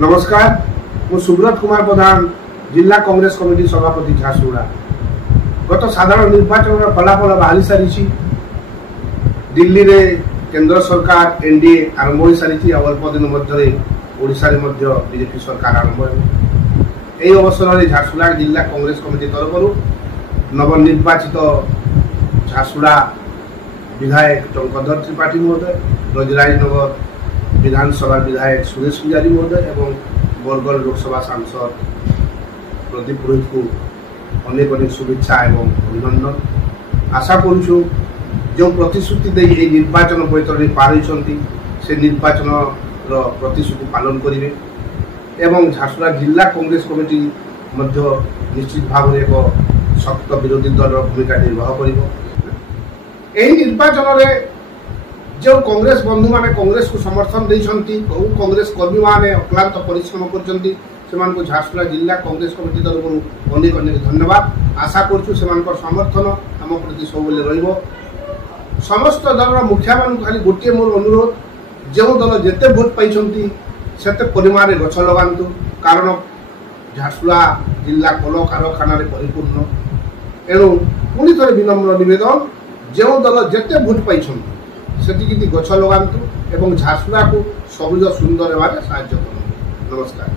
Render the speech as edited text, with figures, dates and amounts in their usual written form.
नमस्कार मु सुब्रत कुमार प्रधान जिला कांग्रेस कमिटी सभापति झारसुगुड़ा। गत साधारण निर्वाचन फलाफल बाहरी सारी दिल्ली रे केंद्र सरकार एनडीए आरंभ हो सारी अल्प दिन मध्य ओडिशा रे मध्य बीजेपी सरकार आरंभ हो। यही अवसर में झारसुगुड़ा जिला कांग्रेस कमिटी तरफ नवनिर्वाचित झारसुगुड़ा विधायक टंकधर त्रिपाठी महोदय, ब्रजराजनगर विधानसभा विधायक सुरेश पुजारी महोदय एवं बरगढ़ लोकसभा सांसद प्रदीप पुरोहित को अनेक अनेक शुभेच्छा एवं अभिनंदन। आशा करूँ जो प्रतिश्रुति दे निर्वाचन बैतरणी पार से निर्वाचन प्रतिश्रुति पालन करेंगे एवं झारसुगुड़ा जिला कांग्रेस कमिटी निश्चित भाव में एक शक्त विरोधी दल भूमिका निर्वाह कर निर्वाचन में जो कांग्रेस बंधु माने कांग्रेस को समर्थन देइछंती कांग्रेस कर्मी माने अक्लांत परिश्रम करछंती सेमानको झारसुगुड़ा जिला कांग्रेस कमिटी तरफ अनेक अनेक धन्यवाद। आशा करछु सेमानकर समर्थन आम प्रति सबले रहिबो। समस्त दलर मुखिया मान खाली गोटे मोर अनुरोध, जो दल जेते भोट पाइछंती सेते परिमाण रे गछ लगांतु, कारण झारसुगुड़ा जिला कल कारखाना रे परिपूर्ण। एणु पुनी थरे विनम्र निवेदन, जो दल जेते भोट पाइछंती सेठी गछ लगांतु एवं झारसुगुड़ा को सबुज सुंदर हेबारे साहाय्य करंतु। नमस्कार।